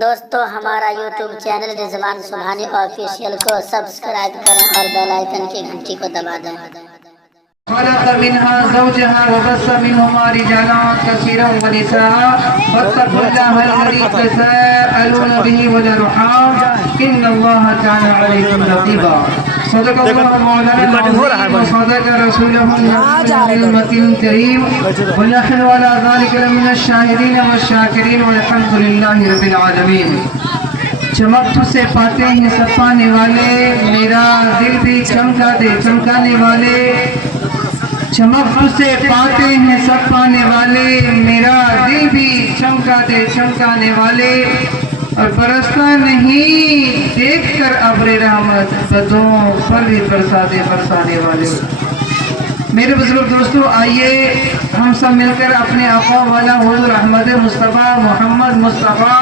دوستو ہمارا YouTube channel رضوان سبحانی official کو سبسکرائب کریں اور بیل آئیکن کی گھنٹی کو دبا دیں۔ خلق منها زوجها وبث منهما رجالا كثيرا ونساء واتقوا الله الذي تساءلون به والارحام ان الله كان عليكم رقيبا صدق الله مولانا العظيم وصدق رسوله النبي الكريم ونحن على ذلك لمن الشاهدين والشاكرين والحمد لله رب العالمين۔ چمک سے پاتے ہیں سب پانے والے، میرا دل بھی چمکا دے چمکانے والے۔ چمک سے پاتے ہیں سب پانے والے، میرا دل بھی چمکا دے چمکانے والے۔ اور برستا نہیں دیکھ کر ابر رحمت، بدوں پر بھی برسا دے برسانے والے۔ میرے بزرگ دوستو، آئیے ہم سب مل کر اپنے آقا والا حضور احمد مصطفیٰ محمد مصطفیٰ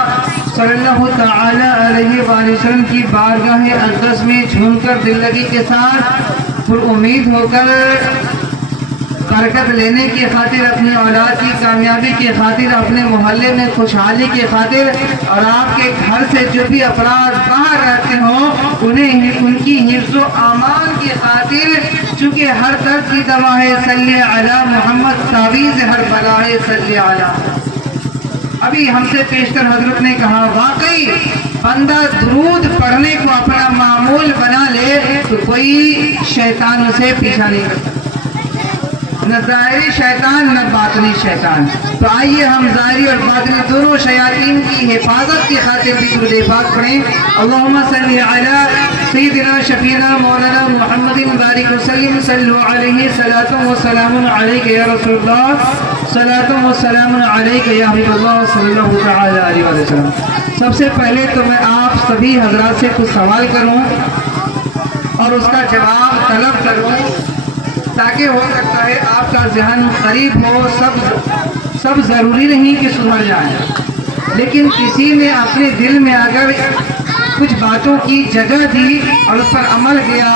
صلی اللہ تعالی علیہ وآلہ وسلم کی بارگاہ اقدس میں جھوم کر دل لگی کے ساتھ پر امید ہو کر برکت لینے کی خاطر، اپنے اولاد کی کامیابی کی خاطر، اپنے محلے میں خوشحالی کی خاطر، اور آپ کے گھر سے جو بھی افراد باہر رہتے ہوں انہیں ان کی حفظ و امان کی خاطر، چونکہ ہر درد کی دوا ہے صلی علی محمد، تعویذ ہر بلا ہے صلی علی۔ ابھی ہم سے پیشتر حضرت نے کہا واقعی بندہ درود پڑھنے کو اپنا معمول بنا لے تو کوئی شیطان اسے پیچھا نہیں کرتا، نہ ظاہری شیطان نہ باطنی شیطان۔ تو آئیے ہم ظاہری اور باطنی دونوں شیاطین کی حفاظت کی خاطر بھی درود پاک پڑھیں۔ اللہم صلی علی سیدنا شفینا مولانا محمد بارک وسلم، صلو علیہ صلاۃ و سلام علیک یا رسول اللہ، صلاۃ و سلام علیک یا حبیب اللہ صلی اللہ تعالی علیہ وسلم۔ سب سے پہلے تو میں آپ سبھی حضرات سے کچھ سوال کروں اور اس کا جواب طلب کروں، تاکہ ہو سکتا ہے آپ کا ذہن قریب ہو۔ سب ضروری نہیں کہ سمجھ جائیں، لیکن کسی نے اپنے دل میں اگر کچھ باتوں کی جگہ دی اور اس پر عمل کیا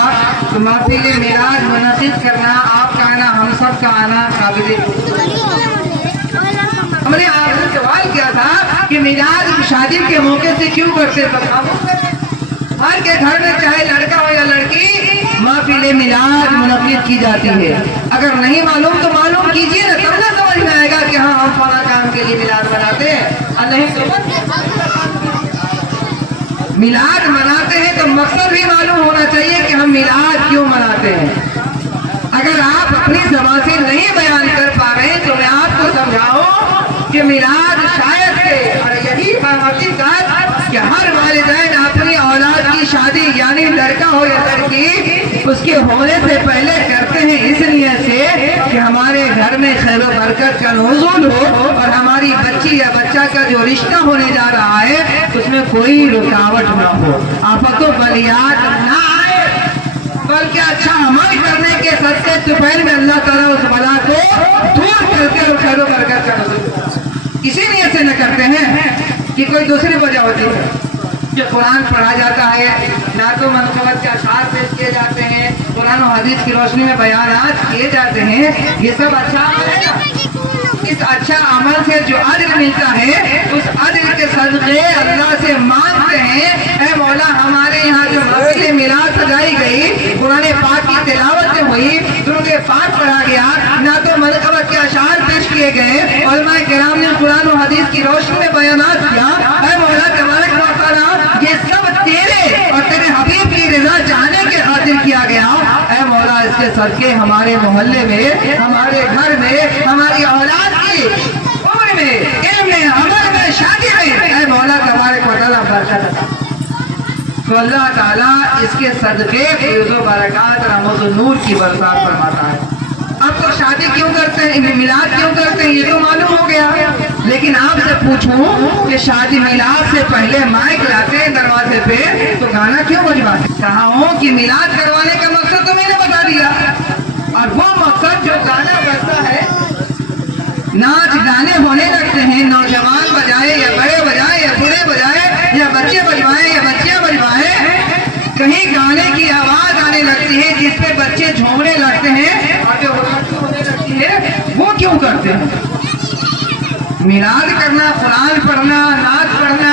تو محفل میلاد منعقد کرنا، آپ کا آنا، ہم سب کا آنا قابل۔ ہم نے آپ سے سوال کیا تھا کہ میلاد شادی کے موقع سے کیوں کرتے ہیں؟ ہر کے گھر میں چاہے لڑکا ہو یا لڑکی محفل میلاد منعقد کی جاتی ہے۔ اگر نہیں معلوم تو معلوم کیجئے نا، تب نہ سمجھ میں آئے گا کہ ہاں ہم فلاں کام کے لیے میلاد مناتے ہیں۔ اور نہیں تو میلاد مناتے ہیں تو مقصد بھی معلوم ہونا چاہیے کہ ہم میلاد کیوں مناتے ہیں۔ اگر آپ اپنی زبان سے نہیں بیان کر پا رہے ہیں تو میں آپ کو سمجھاؤں کہ میلاد شاید سے، اور یہی حقیقت کہ ہر والدین اپنی اولاد کی شادی یعنی لڑکا ہو یا لڑکی اس کے ہونے سے پہلے کرتے ہیں اس لیے سے کہ ہمارے گھر میں خیر و برکت کا نزول ہو اور ہماری بچی یا بچہ کا جو رشتہ ہونے جا رہا ہے اس میں کوئی رکاوٹ نہ ہو، آفت و بلیات نہ آئے، بلکہ اچھا عمل کرنے کے صدقے طفیل میں اللہ تعالیٰ اس بلا کو دور کر کے خیر و برکت کا نزول۔ اسی نیت سے نہ کرتے ہیں کہ کوئی دوسری وجہ ہوتی ہے کہ قرآن پڑھا جاتا ہے، نعت و منقبت کے اشعار پیش کیے جاتے ہیں، قرآن و حدیث کی روشنی میں بیانات کیے جاتے ہیں، یہ سب اچھا عمل ہے۔ اس اچھا عمل سے جو اجر ملتا ہے اس اجر کے صدقے اللہ سے مانگتے ہیں، اے مولا ہمارے یہاں جو محفل میلاد سجائی گئی، قرآن پاک کی تلاوتیں ہوئی، درود پاک پڑھا گیا، نعت و منقبت کے اشعار پیش کیے گئے، علماء کرام نے قرآن و حدیث کی روشنی میں بیانات کیا، اے مولا تبارک و تعالی یہ سب تیرے اور تیرے حبیب کی رضا چاہنے کے خاطر کیا گیا، اے مولا اس کے صدقے ہمارے محلے میں، ہمارے گھر میں، ہماری اولاد کی عمر میں، علم میں، عمل میں، شادی میں، اے مولا تبارک و تعالی برکت عطا۔ تو اللہ تعالیٰ اس کے صدقے فیض و برکات رحمت و نور کی برسات فرماتا ہے۔ اب تو شادی کیوں کرتے ہیں، میلاد کیوں کرتے ہیں یہ تو معلوم ہو گیا، لیکن آپ سے پوچھوں کہ شادی میلاد سے پہلے مائک لاتے ہیں دروازے پہ تو گانا کیوں بجواتے ہیں؟ کہا ہوں کہ میلاد کروانے کا مقصد تو میں نے بتا دیا، اور وہ مقصد جو گانا بجتا ہے، ناچ گانے ہونے لگتے ہیں، نوجوان بجائے یا بڑے بجائے یا بوڑھے بجائے یا بچے بجوائیں یا بچیاں بجوائیں، کہیں گانے کی آواز آنے لگتی ہے جس پہ بچے جھومنے لگتے ہیں اور جو ہونے لگتی ہے وہ کیوں کرتے ہیں؟ میلاد کرنا، قرآن پڑھنا، نعت پڑھنا،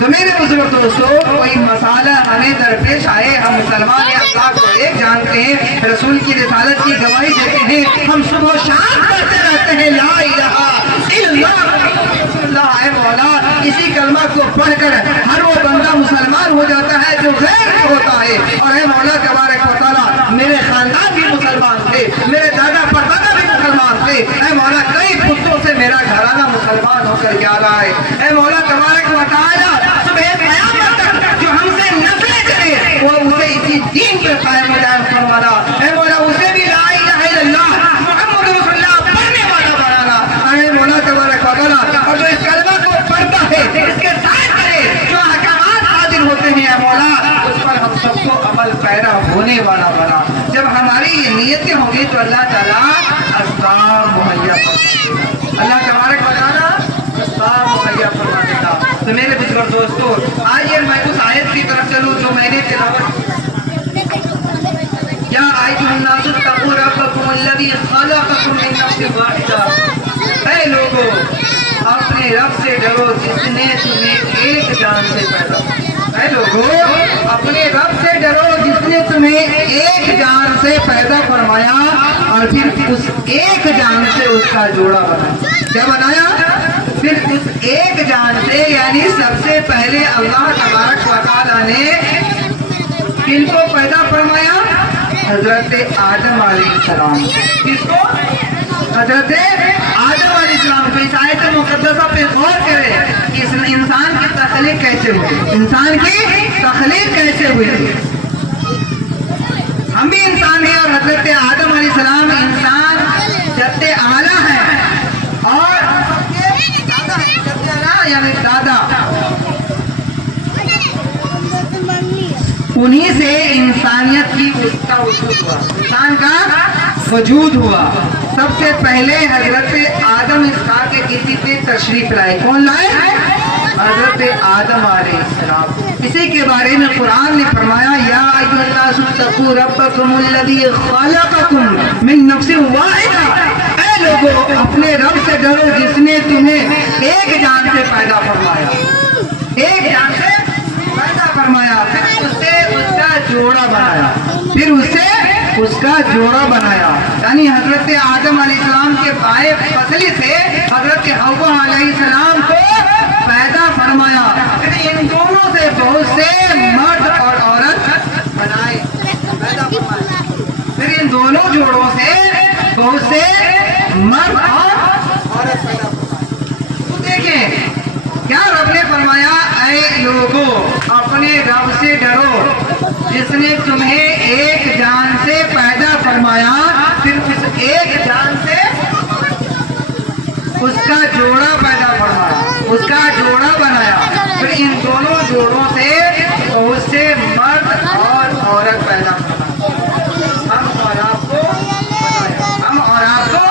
تو میرے بزرگ دوستوں کوئی مسئلہ ہمیں درپیش آئے، ہم مسلمان اللہ کو ایک جانتے ہیں، رسول کی رسالت کی گواہی دیتے ہیں، ہم صبح و شام کرتے رہتے ہیں لا الہ الا اللہ، اے مولا اسی کلمہ کو پڑھ کر ہر وہ بندہ مسلمان ہو جاتا ہے جو غیر ہوتا ہے۔ اور اے مولا تبارک و تعالیٰ میرے خاندان بھی مسلمان تھے، میرے دادا پردادا بھی مسلمان تھے، اے مولا کئی پتوں سے میرا گھرانہ مسلمان ہو کر جا رہا ہے۔ اے مولا تبارک و تعالیٰ صبح قیامت تک جو ہم سے نسلیں چلے وہ اسے اسی دین پہ قائم دائم فرمانا، اے مولا اسے بھی لا الہ الا اللہ محمد رسول اللہ پڑھنے والا بنانا، اے مولا تبارک و تعالیٰ، اور جو اس کلمہ کو پڑھتا ہے اس کے ساتھ کرے جو احکامات حاضر ہوتے ہیں، اے مولا اس پر ہم سب کو عمل پیرا ہونے والا بنا۔ جب ہماری یہ نیتیں ہوں گی تو اللہ تعالیٰ اسباب مہیا فرما دیگا، اللہ تبارک و تعالیٰ اسباب مہیا فرما دیگا۔ تو میرے بزرگ دوستو آئیے میں اس آیت کی طرف چلوں جو میں نے تلاوت یا ایھا الناس اتقوا ربکم الذی خلقکم من نفس واحدہ، اے لوگو اپنے رب سے ڈرو جس نے تمہیں ایک جان سے پیدا کیا، اے لوگو اپنے رب سے ڈرو جس نے تمہیں ایک جان سے پیدا فرمایا اور پھر اس ایک جان سے اس کا جوڑا بنایا۔ کیا بنایا؟ پھر اس ایک جان سے، یعنی سب سے پہلے اللہ تبارک و تعالیٰ نے کن کو پیدا فرمایا؟ حضرت آدم علیہ السلام۔ کس کو؟ حضرت آدم علیہ السلام کو۔ اس آیت مقدسہ پہ غور کریں کہ اس انسان کی تخلیق کیسے ہوئی، انسان کی تخلیق کیسے ہوئی تھی۔ ہم بھی انسان ہیں اور حضرت آدم علیہ السلام انسان جد اعلیٰ ہیں، اور یعنی دادا، انہی سے انسانیت کی اس کا وجود ہوا، انسان کا وجود ہوا۔ سب سے پہلے حضرت آدم اس خاک کے کسی پہ تشریف لائے۔ کون لائے؟ حضرت آدم علیہ السلام۔ اسی کے بارے میں قرآن نے فرمایا یا ایھا الناس اتقوا ربکم الذی خلقکم من نفس واحدہ، اے لوگو اپنے رب سے ڈرو جس نے تمہیں ایک جان سے پیدا فرمایا، ایک جان سے پیدا فرمایا، پھر اس سے اس کا جوڑا بنایا، پھر اس سے اس کا جوڑا بنایا، یعنی حضرت آدم علیہ السلام کے بائیں پسلی سے حضرت حوا علیہ السلام کو پیدا فرمایا، پھر ان دونوں سے بہت سے مرد اور عورت بنائے، پیدا فرمایا، پھر ان دونوں جوڑوں سے بہت سے مرد اور عورت پیدا فرمائے۔ تو دیکھیں کیا رب نے فرمایا اے لوگو اپنے رب سے ڈرو جس نے تمہیں ایک جان سے پیدا فرمایا، پھر اس ایک جان سے اس کا جوڑا پیدا فرمایا، اس کا جوڑا بنایا، پھر ان دونوں جوڑوں سے بہت سے مرد اور عورت پیدا فرمایا، ہم اور آپ کو بنایا، ہم اور آپ کو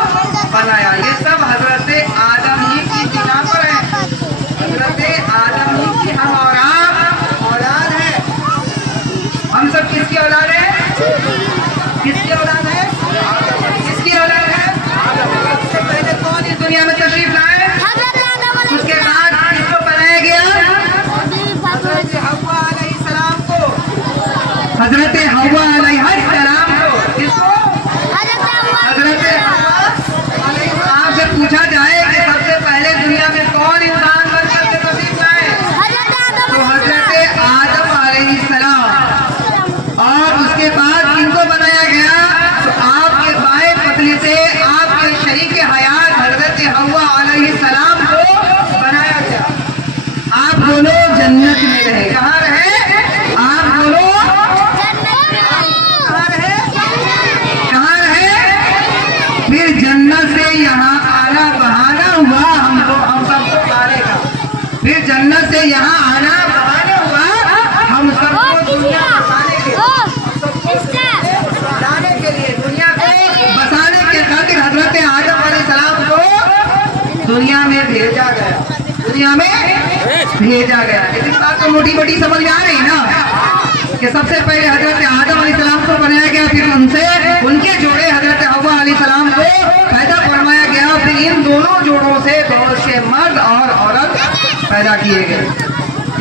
بنایا۔ یہ سب حضرت آدم ہی کی بنا پر ہے، حضرت آدم ہی کی ہم اور آپ اولاد ہیں۔ ہم سب کس کی اولاد ہیں؟ کس کی اولاد ہے؟ کس کی اولاد ہے؟ سب سے پہلے کون اس دنیا میں تشریف لائے؟ اس کے بعد کس کو بنایا گیا؟ حضرت حوا علیہ السلام کو، حضرت حوا علیہ السلام کو، کس کو؟ حضرت حوا علیہ السلام سے پوچھا جائے کہ سب سے پہلے دنیا میں کون انسان بن کر کے تشریف لائے تو حضرت آدم علیہ السلام، اور اس کے بعد کن کو بنایا گیا تو آپ کے بائیں پتلی سے آپ کے شریک حیات حضرت حوا علیہ السلام کو بنایا گیا۔ آپ دونوں جنت میں رہے، کہاں رہے؟ آپ دونوں کہاں رہے؟ کہاں رہے؟ پھر جنت سے یہاں آنا بہانا ہوا ہم سب کو پانے کا، پھر جنت سے یہاں آنا بہانا ہوا ہم سب کو دنیا بسانے کے لیے، دنیا کو بسانے کے خاطر حضرت آدم علیہ السلام کو دنیا میں بھیجا گیا، دنیا میں بھیجا گیا۔ اس بات کو موٹی موٹی سمجھ آ رہی نا کہ سب سے پہلے حضرت آدم علیہ السلام کو بنایا گیا، پھر ان سے ان کے جوڑے حضرت حوا علیہ السلام کو پیدا فرمایا گیا، پھر ان دونوں جوڑوں سے بہت سے مرد اور عورت پیدا کیے گئے۔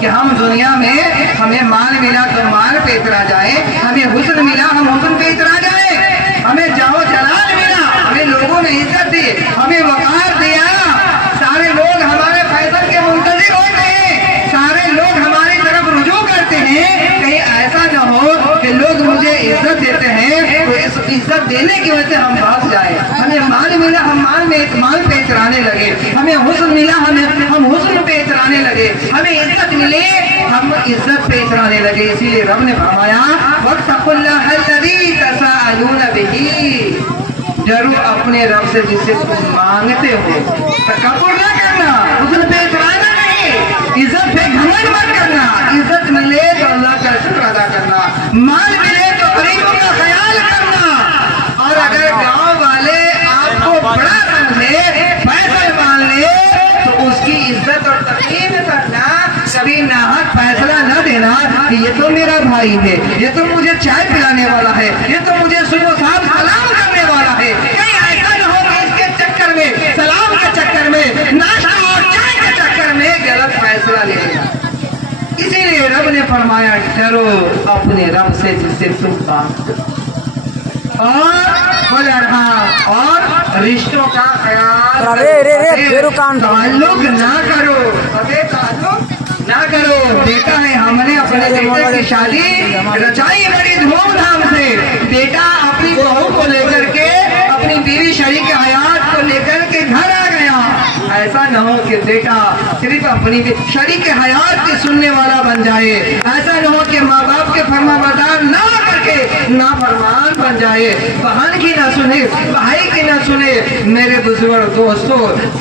کہ ہم دنیا میں ہمیں مال ملا تو مال پہ اترا جائے، ہمیں حسن ملا ہم حسن پہ اترا جائے، ہمیں جاؤ جلال ملا، ہمیں لوگوں نے عزت دی، ہمیں وقار دیا، سارے لوگ ہمارے فیصل کے منتظر ہوتے ہیں، سارے لوگ ہماری طرف رجوع کرتے ہیں، کہیں ایسا نہ ہو کہ لوگ مجھے عزت دیتے ہیں تو اس عزت دینے کی وجہ سے ہم بھاگ جائیں، ہمیں مال ملا ہم مال پہ اترانے لگے، ہمیں حسن ملا ہم حسن پہ اترانے لگے، ہمیں عزت ملے ہم عزت پہ اترانے لگے۔ اسی لیے رب نے فرمایا وَاتَّقُوا اللَّهَ الَّذِي تَسَاءَلُونَ بِهِ، ڈرو اپنے رب سے جس سے تم مانگتے ہو، تکبر نہ کرنا، حسن پہ اترانا نہیں، عزت پہ گھمنڈ مت کرنا، عزت ملے تو اللہ کا شکر ادا کرنا، مال ملے تو غریبوں کا خیال کرنا، اور اگر گاؤں والے آپ کو بڑا سمجھے فیصل مان لے تو اس کی عزت اور تقسیم کرنا، کبھی ناحق فیصلہ نہ دینا کہ یہ تو میرا بھائی ہے، یہ تو مجھے چائے پلانے والا ہے، یہ تو مجھے صبح صاحب سلام کرنے والا ہے، کہیں ایسا نہ ہو کہ اس کے چکر میں، سلام کے چکر میں، ناشتہ اور چائے کے چکر میں غلط فیصلہ لے لینا۔ اسی لیے رب نے فرمایا ڈرو اپنے رب سے جس سے تم مانگتے ہو، اور رشتوں کا خیال تعلق نہ کرو، نہ کرو۔ دیکھا ہے ہم نے اپنے بیٹے کی شادی رچائی بڑی دھوم دھام سے، بیٹا اپنی بہو کو لے کر کے، اپنی بیوی شریک حیات کو لے کر کے گھر آ گیا، ایسا نہ ہو کہ بیٹا صرف اپنی شریک حیات کی سننے والا بن جائے، ایسا نہ ہو کہ ماں باپ کے فرما بردار نہ کر کے نافرمان بن جائے، بہن کی نہ سنے، بھائی کی نہ سنے۔ میرے بزرگ دوستو،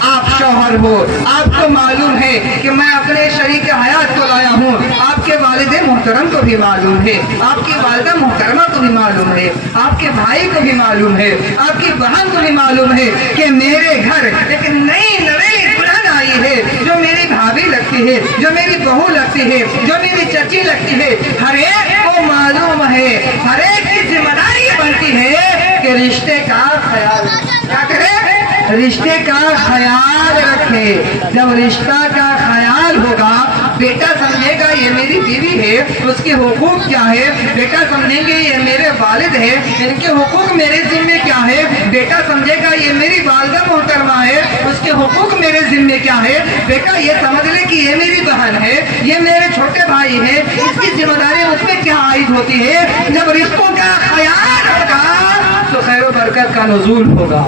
آپ شوہر ہو، آپ کو معلوم ہے کہ میں اپنے شریک حیات کو لایا ہوں، آپ کے والد محترم کو بھی معلوم ہے، آپ کی والدہ محترمہ کو بھی معلوم ہے، آپ کے بھائی کو بھی معلوم ہے، آپ کی بہن کو بھی معلوم ہے کہ میرے گھر ایک نئی نویلی دلہن آئی ہے جو میری بھابھی لگتی ہے، جو میری بہو لگتی ہے، جو میری چچی لگتی ہے۔ ہر ایک کو معلوم ہے، ہر ایک کی ذمہ داری بنتی ہے کہ رشتے کا خیال کیا کرے، رشتے کا خیال رکھے۔ جب رشتہ کا خیال ہوگا، بیٹا سمجھے گا یہ میری بیوی ہے، اس کے حقوق کیا ہے، بیٹا سمجھیں گے یہ میرے والد ہے، ان کے حقوق میرے ذمے کیا ہے، بیٹا سمجھے گا یہ میری والدہ محترمہ ہے، اس کے حقوق میرے ذمے کیا ہے، بیٹا یہ سمجھ لے کہ یہ میری بہن ہے، یہ میرے چھوٹے بھائی ہے، اس کی ذمہ داری مجھ پہ کیا عائد ہوتی ہے۔ جب رشتوں کا خیال ہوگا تو خیر و برکت کا نزول ہوگا،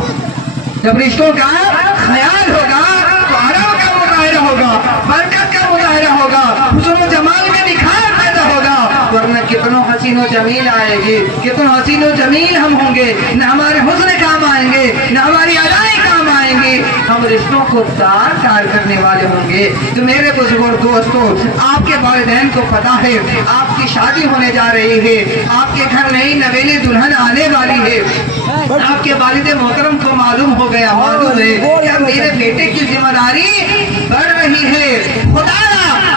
جب رشتوں کا خیال ہوگا تو آرام کا مظاہرہ ہوگا، برکت کا مظاہرہ ہوگا، حسن و جمال کا نکھار پیدا ہوگا۔ ورنہ کتنوں حسین و جمیل آئے گی، کتنوں حسین و جمیل ہم ہوں گے، نہ ہمارے حسن کام آئیں گے، نہ ہماری ادائیں کام آئیں گی، ہم رشتوں کو تار کرنے والے ہوں گے۔ تو میرے بزرگ دوستو، آپ کے والدین کو پتا ہے آپ کی شادی ہونے جا رہی ہے، آپ کے گھر نئی نویلی دلہن آنے والی ہے، آپ کے والد محترم کو معلوم ہو گیا، معلوم ہے کہ میرے بیٹے کی ذمہ داری بڑھ رہی ہے۔ خدا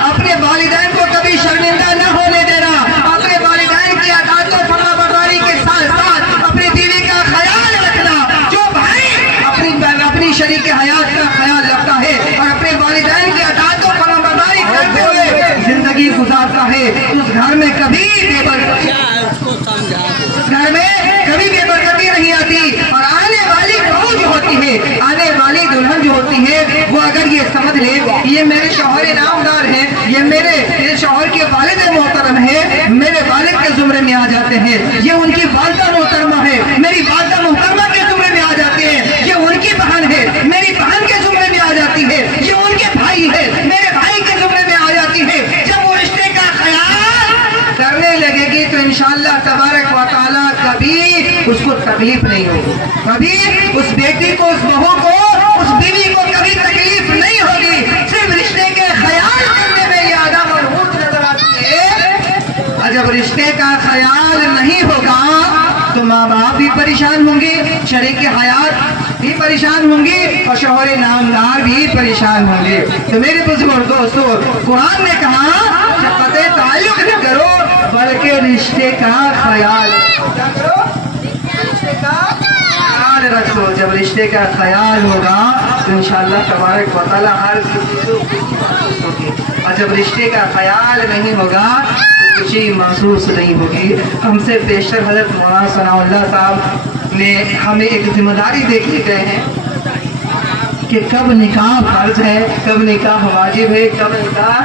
اپنے والدین کو کبھی شرمندہ نہ ہونے دینا، اپنے والدین کی اطاعت و فرما برداری کے ساتھ ساتھ اپنی بیوی کا خیال رکھنا۔ جو بھائی اپنی شریک حیات کا خیال رکھتا ہے اور اپنے والدین کی اطاعت و فرما برداری کرتے ہوئے زندگی گزارتا ہے، اس گھر میں کبھی بے برکتی نہیں آتی، اور آنے والی بہو جو ہوتی ہے، آنے والی دلہن جو ہوتی ہے، وہ اگر یہ سمجھ لے یہ میرے شوہر نامدار ہیں، یہ میرے شوہر کے والد محترم ہے، میرے والد کے زمرے میں آ جاتے ہیں، یہ ان کی والدہ محترمہ ہے، میری والدہ محترمہ کے زمرے میں آ جاتے ہیں، یہ ان کی بہن ہے، میری بہن کے زمرے میں آ جاتی ہے، یہ ان کے بھائی ہے، میرے بھائی کے زمرے میں آ جاتی ہے۔ جب وہ رشتے کا خیال کرنے لگے گی تو انشاءاللہ تبارک و تعالیٰ کبھی اس کو تکلیف نہیں ہوگی، کبھی اس بیٹی کو، اس بہو کو، اس بیوی کو کبھی تکلیف نہیں ہوگی۔ صرف رشتے کے خیال کرنے میں یہ عدم اور حد نظر آتی ہے۔ اور جب رشتے کا خیال نہیں ہوگا تو ماں باپ بھی پریشان ہوں گے، شریک حیات بھی پریشان ہوں گی، اور شوہر نامدار بھی پریشان ہوں گے۔ تو میرے بزرگ دوستو، قرآن نے کہا کہ قطع تعلق نہ کرو بلکہ رشتے کا خیال کرو۔ کیا کرو؟ رشتے کا خیال خیال رکھو. جب رشتے کا خیال ہوگا تو انشاءاللہ تبارک و تعالیٰ ہر کسی کو خوشی محسوس ہوگی, اور جب رشتے کا خیال نہیں ہوگا تو خوشی محسوس نہیں ہوگی. ہم سے پیشتر حضرت مولانا ثناء اللہ صاحب نے ہمیں ایک ذمہ داری دے کے گئے ہیں کہ کب نکاح فرض ہے, کب نکاح واجب ہے, کب نکاح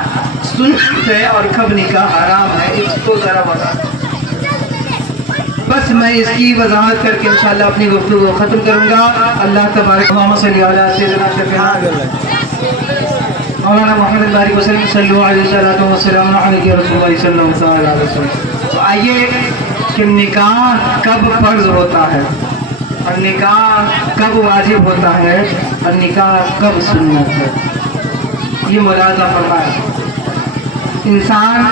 سنت ہے اور کب نکاح حرام ہے. اس کو ذرا بتا. بس میں اس کی وضاحت کر کے انشاءاللہ اپنی گفتگو کو ختم کروں گا. اللہ تبارک اللہم صلی علی سیدنا شفیعنا مولانا محمد بارک وسلم صلی اللہ علیہ وسلم علیہ رسول اللہ صلی اللہ علیہ وسلم. تو آئیے کہ نکاح کب فرض ہوتا ہے اور نکاح کب واجب ہوتا ہے اور نکاح کب سنت ہے, یہ ملاحظہ فرمائیں. انسان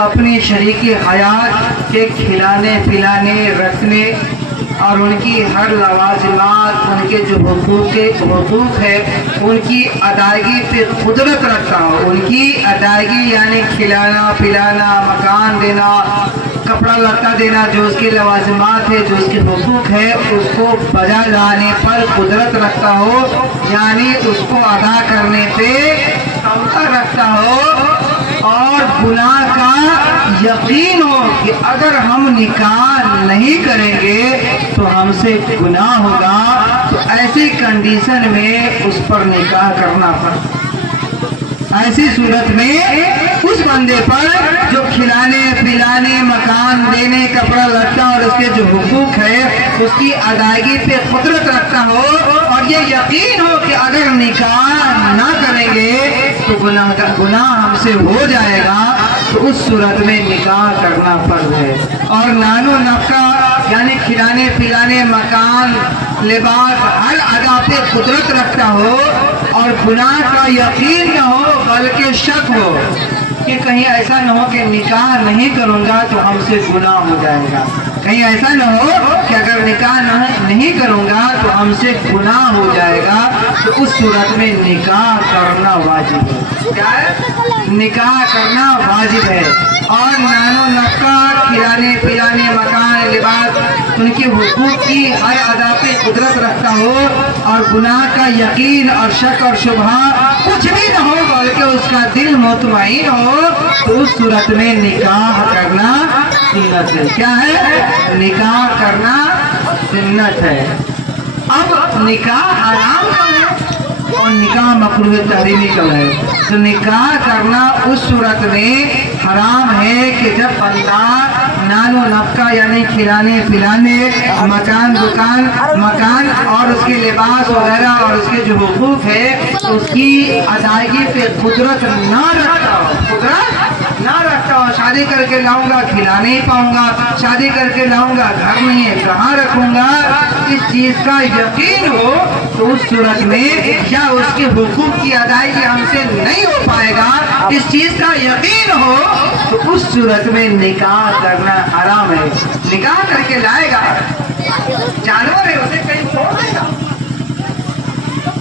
اپنی شریک حیات کے کھلانے پلانے رکھنے اور ان کی ہر لوازمات, ان کے جو حقوق ہے ان کی ادائیگی پہ قدرت رکھتا ہو. ان کی ادائیگی یعنی کھلانا پلانا, مکان دینا, کپڑا لتا دینا, جو اس کے لوازمات ہے, جو اس کے حقوق ہے, اس کو بجا لانے پر قدرت رکھتا ہو, یعنی اس کو ادا کرنے پہ قدرت رکھتا ہو, اور گناہ کا یقین ہو کہ اگر ہم نکاح نہیں کریں گے تو ہم سے گناہ ہوگا, تو ایسی کنڈیشن میں اس پر نکاح کرنا پڑتا. ایسی صورت میں اس بندے پر جو کھلانے پلانے, مکان دینے, کپڑا لتا اور اس کے جو حقوق ہے اس کی ادائیگی پہ قدرت رکھتا ہو, اور یہ یقین ہو کہ اگر نکاح نہ کریں گے تو گناہ ہم سے ہو جائے گا, تو اس صورت میں نکاح کرنا فرض ہے. اور نان و نفقہ یعنی کھلانے پلانے, مکان, لباس, ہر ادا پہ قدرت رکھتا ہو اور گناہ کا یقین نہ ہو بلکہ شک ہو کہ کہیں ایسا نہ ہو کہ نکاح نہیں کروں گا تو ہم سے گناہ ہو جائے گا, کہیں ایسا نہ ہو کہ اگر نکاح نہیں کروں گا تو ہم سے گناہ ہو جائے گا, تو اس صورت میں نکاح کرنا واجب ہے. کیا ہے؟ نکاح کرنا واجب ہے. اور نان و نفقہ, کھلانے پلانے, مکان, لباس, ان کے حقوق کی ہر ادا پہ قدرت رکھتا ہو اور گناہ کا یقین اور شک اور شبہ کچھ بھی نہ ہو بلکہ اس کا دل مطمئن ہو, تو اس صورت میں نکاح کرنا سنت ہے. کیا ہے؟ نکاح کرنا سنت ہے. اب نکاح حرام کب ہے اور نکاح مکروہ تحریمی کب ہے؟ تو نکاح کرنا اس صورت میں حرام ہے کہ جب بندہ نان و نفقہ یعنی کھلانے پلانے, مکان اور اس کے لباس وغیرہ اور اس کے جو حقوق ہے اس کی ادائیگی پہ قدرت نہ رکھتا ہو. شادی کر کے لاؤں گا کھلا نہیں پاؤں گا, شادی کر کے لاؤں گا گھر نہیں ہے کہاں رکھوں گا, اس چیز کا یقین ہو تو اس صورت میں کیا اس کے حقوق کی ادائیگی ہم سے نہیں ہو پائے گا, اس چیز کا یقین ہو تو اس صورت میں نکاح کرنا حرام ہے. نکاح کر کے لائے گا, جانور ہے اسے کہیں چھوڑ دے گا,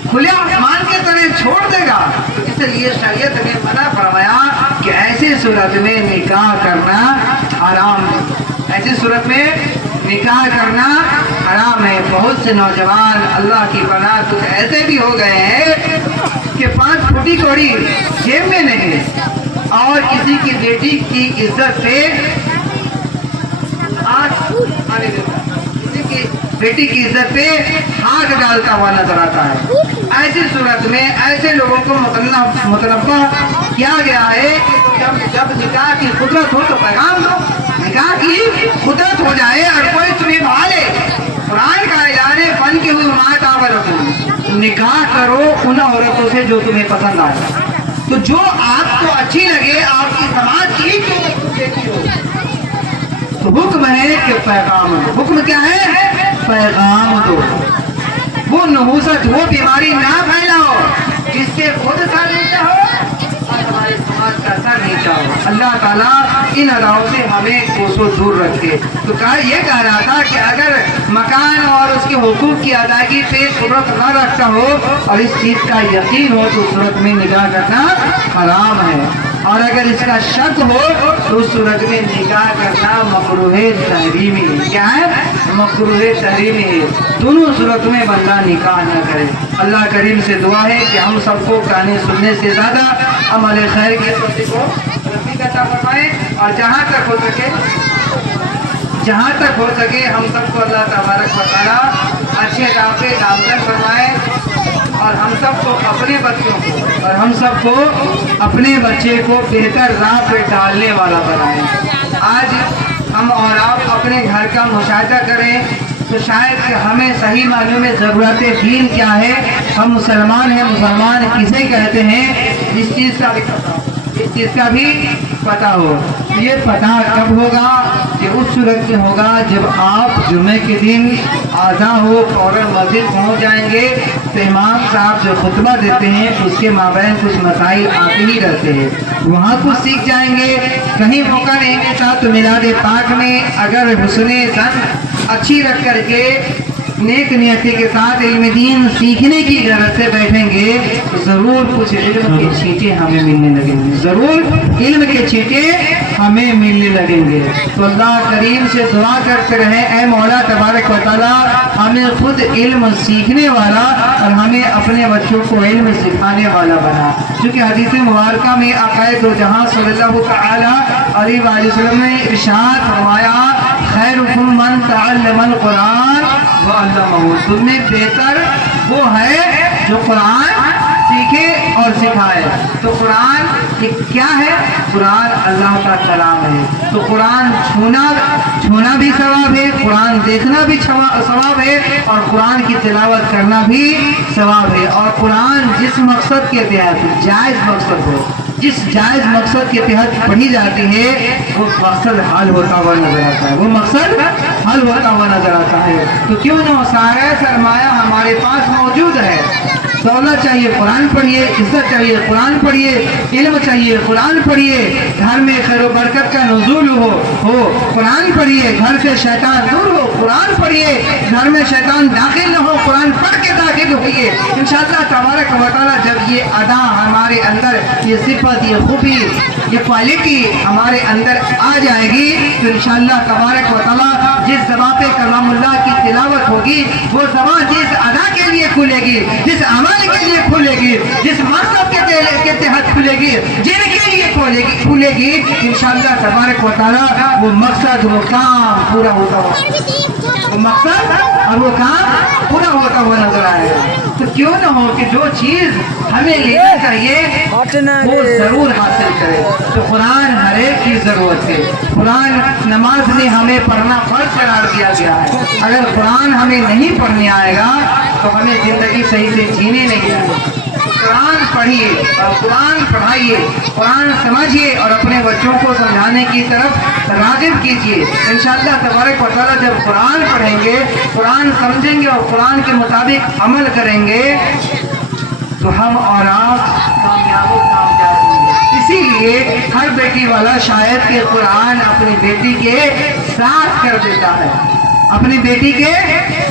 کھلے آسمان کے طرح چھوڑ دے گا, اس لیے شریعت نے منع فرمایا کہ ایسی صورت میں نکاح کرنا حرام ہے. ایسی صورت میں نکاح کرنا حرام ہے. بہت سے نوجوان اللہ کی پناہ کچھ ایسے بھی ہو گئے ہیں کہ 5 پھوٹی کوڑی جیب میں نہیں اور کسی کی بیٹی کی عزت سے کسی کی بیٹی کی عزت پہ ہاتھ ڈالتا ہوا نظر آتا ہے. ایسی صورت میں ایسے لوگوں کو متنبہ کیا گیا ہے کہ جب نکاح کی قدرت ہو تو پیغام دو, نکاح کی قدرت ہو جائے اور کوئی تمہیں بھالے. قرآن کا اعلان ہے فن کی ہوئی مات آور, نکاح کرو ان عورتوں سے جو تمہیں پسند آئے, تو جو آپ کو اچھی لگے, آپ کی سماج کی دیکھی ہو. تو حکم ہے کہ پیغام دو. حکم کیا ہے؟ پیغام دو. وہ نحوست, وہ بیماری نہ پھیلاؤ جس سے خود سر نیچا ہو اور ہمارے سماج کا سر نیچا ہو. اللہ تعالیٰ ان اداؤں سے ہمیں کوسوں دور رکھے. تو یہ کہہ رہا تھا کہ اگر مکان اور اس کے حقوق کی ادائیگی پہ قدرت نہ رکھتا ہو اور اس چیز کا یقین ہو تو صورت میں نکاح کرنا حرام ہے. اور اگر اس کا شک ہو تو اس صورت میں نکاح کرنا مکروہ تحریمی ہے. کیا ہے؟ مکروہ تحریمی ہے. دونوں صورتوں میں بندہ نکاح نہ کرے. اللہ کریم سے دعا ہے کہ ہم سب کو کہانی سننے سے زیادہ عمل خیر کی توفیق عطا فرمائے، اور جہاں تک ہو سکے ہم سب کو اللہ تبارک و تعالیٰ اچھے راہ پہ نامزد فرمائے، اور ہم سب کو اپنے بچے کو بہتر راہ پہ ڈالنے والا بنائے. آج ہم اور آپ اپنے گھر کا مشاہدہ کریں تو شاید کہ ہمیں صحیح معنوں میں ضرورت دین کیا ہے، ہم مسلمان ہیں، مسلمان کسے کہتے ہیں، اس چیز کا بھی پتہ ہو. یہ پتہ کب ہوگا؟ کہ اس صورت میں ہوگا جب آپ جمعے کے دن آذان ہو فوراً مسجد پہنچ جائیں گے تو امام صاحب جو خطبہ دیتے ہیں اس کے مابین کچھ مسائل آتے ہی رہتے ہیں، وہاں کچھ سیکھ جائیں گے. کہیں موقع نہیں ملتا تو میلاد پاک میں اگر حسن ظن اچھی رکھ کر کے نیک نیتی کے ساتھ علم دین سیکھنے کی غرض سے بیٹھیں گے تو ضرور کچھ علم کے چھینٹے ہمیں ملنے لگیں گے، ضرور علم کے چھینٹے ہمیں ملنے لگیں گے. تو اللہ کریم سے دعا کرتے رہیں، اے مولا تبارک و تعالیٰ ہمیں خود علم سیکھنے والا اور ہمیں اپنے بچوں کو علم سکھانے والا بنا. کیونکہ حدیث مبارکہ میں آقا دو جہاں صلی اللہ تعالیٰ علیہ وآلہ وسلم نے ارشاد فرمایا، خیرکم من تعلم القرآن وعلمہ، تم میں بہتر وہ ہے جو قرآن سیکھے اور سکھائے. تو قرآن کیا ہے؟ قرآن اللہ کا کلام ہے. تو قرآن چھونا بھی ثواب ہے، قرآن دیکھنا بھی ثواب ہے، اور قرآن کی تلاوت کرنا بھی ثواب ہے. اور قرآن جس مقصد کے تحت جائز مقصد ہو، جس جائز مقصد کے تحت پڑھی جاتی ہے وہ مقصد حل ہوتا ہوا نظر آتا ہے. تو کیوں نہ سارا سرمایہ ہمارے پاس موجود ہے، دولت چاہیے قرآن پڑھیے، عزت چاہیے قرآن پڑھیے، علم چاہیے قرآن پڑھیے، گھر میں خیر و برکت کا نزول ہو قرآن پڑھیے، گھر سے شیطان دور ہو قرآن پڑھیے، گھر میں شیطان داخل نہ ہو قرآن پڑھ کے داخل ہوئیے. انشاءاللہ تبارک و تعالیٰ جب یہ ادا ہمارے اندر، یہ صفت، یہ خوبی، یہ کوالٹی ہمارے اندر آ جائے گی تو انشاءاللہ تبارک و تعالیٰ جس زبان پہ کلام اللہ کی تلاوت ہوگی وہ زبان جس ادا کے لیے کھلے گی، جس عمل کے لیے کھلے گی، جس مقصد کے تحت کھلے گی، جن کے لیے کھلے گی انشاءاللہ تبارک و تعالیٰ وہ مقصد، وہ کام پورا ہوتا ہوا، وہ مقصد اور وہ کام پورا ہوتا ہوا نظر آئے گا. تو کیوں نہ ہو کہ جو چیز ہمیں لینا چاہیے وہ ضرور حاصل کرے. تو قرآن ہر ایک کی ضرورت ہے. قرآن نماز میں ہمیں پڑھنا فرض قرار دیا گیا ہے. اگر قرآن ہمیں نہیں پڑھنے آئے گا تو ہمیں زندگی صحیح سے جینے نہیں آئے گا. قرآن پڑھیے اور قرآن پڑھائیے، قرآن سمجھیے اور اپنے بچوں کو سمجھانے کی طرف راغب کیجیے. انشاءاللہ تبارک و تعالیٰ جب قرآن پڑھیں گے، قرآن سمجھیں گے اور قرآن کے مطابق عمل کریں گے تو ہم اور آپ کامیاب ہوں گے. اسی لیے ہر بیٹی والا شاید کہ قرآن اپنی بیٹی کے ساتھ کر دیتا ہے، اپنی بیٹی کے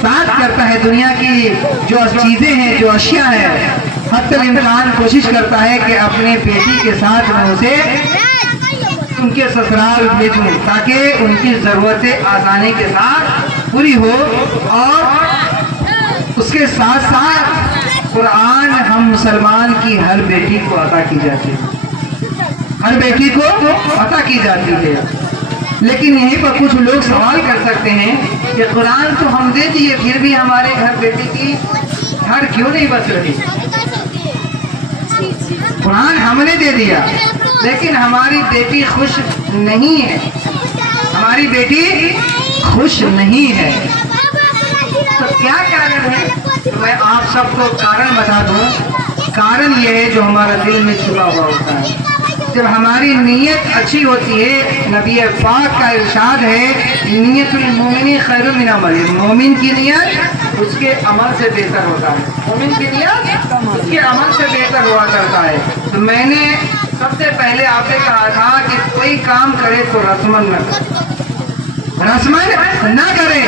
ساتھ کرتا ہے. دنیا کی جو چیزیں ہیں، جو اشیاء ہیں، حتی الامکان کوشش کرتا ہے کہ اپنے بیٹی کے ساتھ میں اسے ان کے سسرال بھیجوں تاکہ ان کی ضرورتیں آسانی کے ساتھ پوری ہو. اور اس کے ساتھ ساتھ قرآن ہم مسلمان کی ہر بیٹی کو عطا کی جاتی ہے، ہر بیٹی کو عطا کی جاتی ہے. لیکن یہیں پر کچھ لوگ سوال کر سکتے ہیں کہ قرآن تو ہم دے دیے پھر بھی ہمارے گھر بیٹی کی گھر کیوں نہیں بچ رہی؟ قرآن ہم نے دے دیا لیکن ہماری بیٹی خوش نہیں ہے، ہماری بیٹی خوش نہیں ہے. تو کیا کارن ہے؟ میں آپ سب کو کارن بتا دوں. کارن یہ ہے جو ہمارا دل میں چھپا ہوا ہوتا ہے. جب ہماری نیت اچھی ہوتی ہے، نبی پاک کا ارشاد ہے نیت المومن خیر من عمل، مومن کی نیت اس کے عمل سے بہتر ہوتا ہے، مومن کی نیت اس کے عمل سے بہتر ہوا کرتا ہے. تو میں نے سب سے پہلے آپ سے کہا تھا کہ کوئی کام کرے تو رسمن نہ کرے.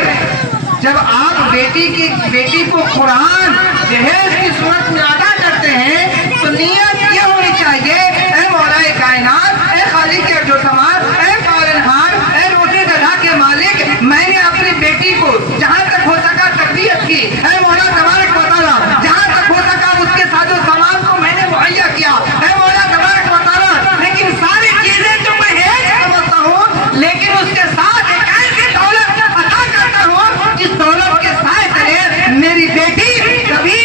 جب آپ بیٹی کو قرآن جہیز کی صورت میں ادا کرتے ہیں تو نیت یہ ہونی چاہیے، اے مولا خدائے کائنات، اے خالق کے جو سمان، اے پالنہار، اے روزے گدھا کے مالک، میں نے اپنی بیٹی کو جہاں تک ہو سکا تربیت کی، اے مولا تبارک و تعالیٰ، جہاں تک ہو سکا اس کے ساتھ و سامان کو میں نے مہیا کیا، اے مولا تبارک و تعالیٰ، لیکن ساری چیزیں تو میں ایک سمجھتا ہوں، لیکن اس کے ساتھ ایک ایسی دولت عطا کرتا ہوں جس دولت کے سائے تلے میری بیٹی کبھی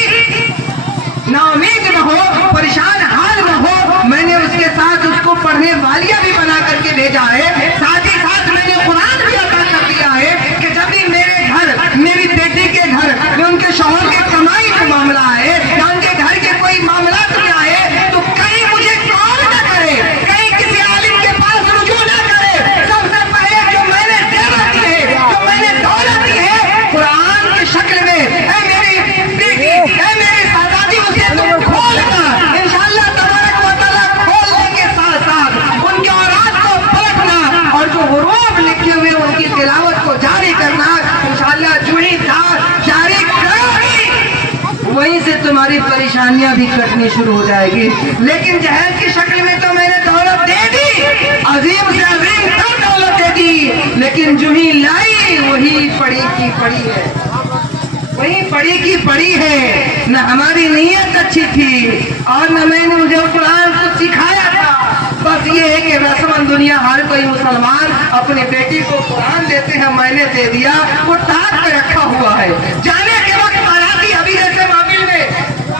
نا امید نہ ہو، پریشان حال نہ ہو۔ میں نے اس کے ساتھ اس کو پڑھنے والیہ بھی بنا کر کے بھیجا ہے، ساتھ ہی ساتھ میں نے قرآن بھی عطا کر دیا ہے کہ جب بھی میرے گھر، میری بیٹی کے گھر میں ان کے شوہر کے کمائی کا معاملہ آئے یا ان کے گھر کے کوئی معاملات میں آئے تو کہیں مجھے کال نہ کرے، کہیں کسی عالم کے پاس رجوع نہ کرے، سب سے پہلے جو میں نے زیور دی ہے، جو میں نے دولت دی ہے، قرآن کی شکل میں، اے میری بیٹی، اے میری ساداتی، اسے تم کھول کر انشاءاللہ تبارک و تعالیٰ کھولنے کے ساتھ ساتھ ان کے اوراد کو پلٹنا اور جو حروف لکھے ہوئے ان کی تلاوت کو جاری کرنا، انشاءاللہ جوہی جاری کرو گی، وہیں سے تمہاری پریشانیاں بھی کٹنی شروع ہو جائے گی۔ لیکن جہیز کی شکل میں تو میں نے دولت دے دی، عظیم سے عظیم تر دولت دے دی، لیکن جو ہی لائی وہی پڑی کی پڑی ہے، وہی پڑی کی پڑی ہے۔ نہ ہماری نیت اچھی تھی اور نہ میں نے مجھے قرآن کو سکھایا تھا، بس یہ ہے کہ رسماً دنیا ہر کوئی مسلمان اپنی بیٹی کو قرآن دیتے ہیں، میں نے دے دیا، وہ ٹاک پہ رکھا ہوا ہے۔ جانے کے وقت باراتی ابھی جیسے محفل میں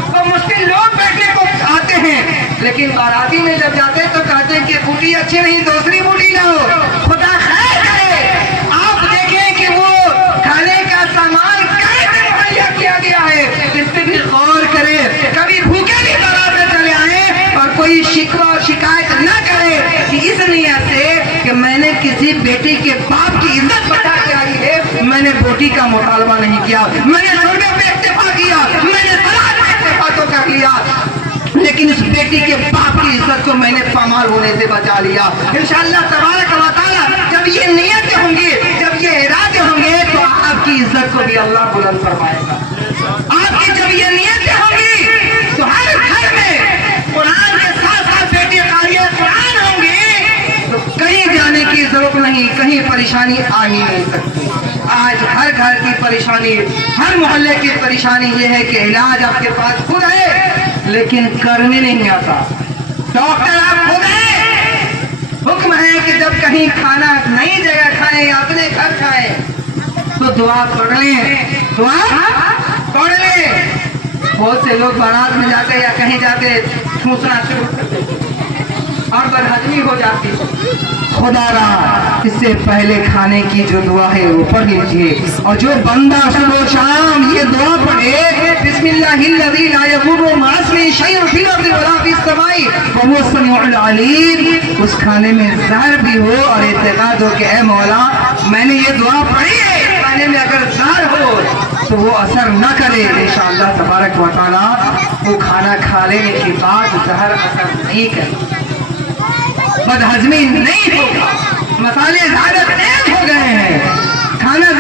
وہ مشکل لوگ بیٹھنے کو آتے ہیں، لیکن باراتی میں جب جاتے ہیں تو کہتے ہیں کہ بوٹی اچھی نہیں، دوسری بوٹی لاؤ، خدا خیر کرے۔ آپ دیکھیں کہ وہ کھانے کا سامان کیسے مہیا کیا گیا ہے، اس پہ بھی غور کرے، کبھی بھوکے بھی بارات میں چلے آئیں اور کوئی شکوہ اور شکایت نہ کرے کہ اس نیت سے کہ میں نے کسی بیٹی کے باپ کی عزت بچا کے آئی ہے، میں نے بوٹی کا مطالبہ نہیں کیا، میں نے شربے پہ اکتفا کیا، میں نے سلاد پہ اکتفا تو کر لیا، لیکن اس بیٹی کے باپ کی عزت کو میں نے پامال ہونے سے بچا لیا۔ انشاءاللہ تبارک و تعالیٰ جب یہ نیت ہوں گی، جب یہ ارادے ہوں گے تو آپ کی عزت کو بھی اللہ بلند فرمائے گا۔ آپ کی جب یہ نیتیں ہوں گی تو ہر گھر میں قرآن کے ساتھ ساتھ بیٹی قاریہ قرآن ہوں گی تو کہیں جانے کی ضرورت نہیں، کہیں پریشانی آ ہی نہیں سکتی۔ آج ہر گھر کی پریشانی، ہر محلے کی پریشانی یہ ہے کہ علاج آپ کے پاس خود ہے لیکن کرنے نہیں آتا۔ ڈاکٹر آپ خود ہیں، حکم ہے کہ جب کہیں کھانا نئی جگہ کھائیں یا اپنے گھر کھائیں تو دعا پڑھ لیں، دعا پڑھ لیں۔ بہت سے لوگ بارات میں جاتے یا کہیں جاتے ٹھوسنا شروع کرتے اور بدہضمی ہو جاتی۔ خدا را اس سے پہلے کھانے کی جو دعا ہے وہ پڑھ لیجیے، اور جو بندہ صبح و شام یہ دعا پڑھے بسم اللہ الذی لا یضر مع اسمہ شیء فی الارض ولا فی السماء وهو السمیع العلیم، اس کھانے میں زہر بھی ہو اور اعتقاد ہو کہ اے مولا میں نے یہ دعا پڑھی ہے، کھانے میں اگر زہر ہو تو وہ اثر نہ کرے، انشاءاللہ تبارک و تعالی وہ کھانا کھا لینے کے بعد زہر اثر نہیں کرے، بدہضمی نہیں ہوگا۔ مسالے زیادہ تیز ہو گئے ہیں، کھانا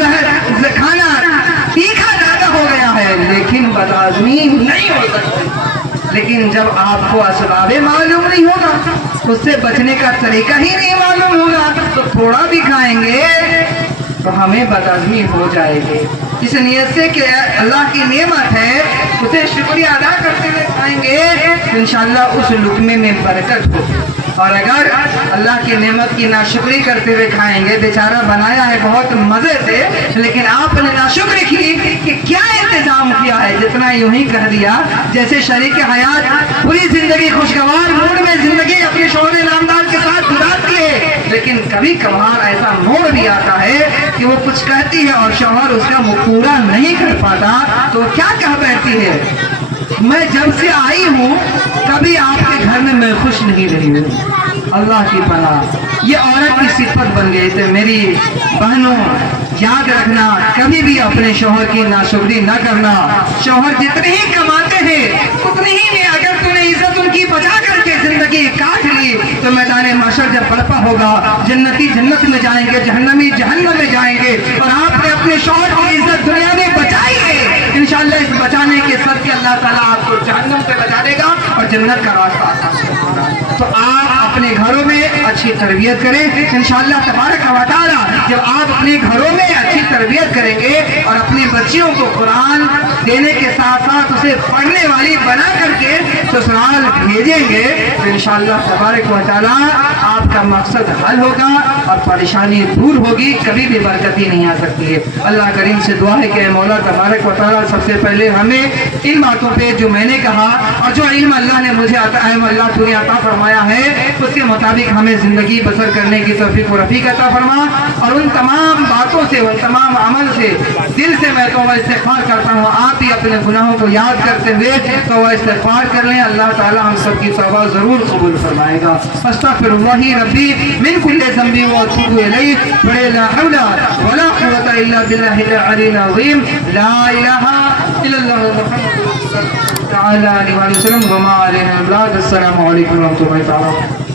تیکھا زیادہ ہو گیا ہے لیکن بدہضمی نہیں ہو سکتی۔ لیکن جب آپ کو اسباب معلوم نہیں ہوگا، اس سے بچنے کا طریقہ ہی نہیں معلوم ہوگا تو تھوڑا بھی کھائیں گے تو ہمیں بدہضمی ہو جائے گی۔ اس نیت سے کہ اللہ کی نعمت ہے اسے شکریہ ادا کرتے ہوئے کھائیں گے تو انشاءاللہ اس لقمے میں برکت ہوگی، اور اگر اللہ کی نعمت کی ناشکری کرتے ہوئے کھائیں گے، بیچارہ بنایا ہے بہت مزے سے لیکن آپ نے ناشکری کی کہ کیا انتظام کیا ہے، جتنا یوں ہی کہہ دیا جیسے شریک حیات پوری زندگی خوشگوار موڈ میں زندگی اپنے شوہر نامدار کے ساتھ گزارتی ہے، لیکن کبھی کبھار ایسا موڑ بھی آتا ہے کہ وہ کچھ کہتی ہے اور شوہر اس کا پورا نہیں کر پاتا تو کیا کہہ بیٹھتی ہے، میں جب سے آئی ہوں کبھی آپ کے گھر میں میں خوش نہیں رہی ہوں۔ اللہ کی پناہ، یہ عورت کی صفت بن گئی تھے۔ میری بہنوں یاد رکھنا، کبھی بھی اپنے شوہر کی ناشکری نہ کرنا۔ شوہر جتنے ہی کماتے ہیں اتنی ہی میں اگر تم نے عزت ان کی بچا کر کے زندگی کاٹ لی تو میدان محشر جب برپا ہوگا، جنتی جنت میں جائیں گے، جہنمی جہنم میں جائیں گے، اور آپ نے اپنے شوہر کی عزت دنیا میں بچائی ہے، انشاءاللہ اس بچانے کے صدقے اللہ تعالیٰ آپ کو جہنم سے بچا دے گا اور جنت کا راستہ آسان کرے گا۔ تو آپ اپنے گھروں میں اچھی تربیت کریں انشاءاللہ تبارک و تعالی. جب آپ اپنے گھروں میں اچھی تربیت کریں گے اور اپنے بچیوں کو قرآن دینے کے ساتھ ساتھ اسے پڑھنے والی بنا کر کے سسرال بھیجیں گے تو انشاءاللہ تبارک و تعالی آپ کا مقصد حل ہوگا اور پریشانی دور ہوگی. کبھی بھی برکتی نہیں آ سکتی ہے. اللہ کریم سے دعا ہے کہ اے مولا تبارک و تعالی سب سے پہلے ہمیں ان باتوں پہ جو میں نے کہا اور جو علم اللہ نے مجھے اللہ تو نے عطا فرمایا ہے اس کے مطابق ہمیں زندگی بسر کرنے کی توفیق و رفیق عطا فرما. اور ان تمام باتوں سے ان تمام عمل سے دل سے میں توبہ استغفار کرتا ہوں. آپ بھی اپنے گناہوں کو یاد کرتے ہوئے توبہ استغفار کر لیں. اللہ تعالی ہم سب کی توبہ ضرور قبول فرمائے گا. استغفر اللہ ربی من کل ذنب واتوب الیہ. بڑے لا حول ولا قوة الا باللہ العلی العظیم. لا الہ الا اللہ محمد تعالی علیہ وسلم وما علیہ البلاغ. السلام علیکم ورحمۃ اللہ تعالی.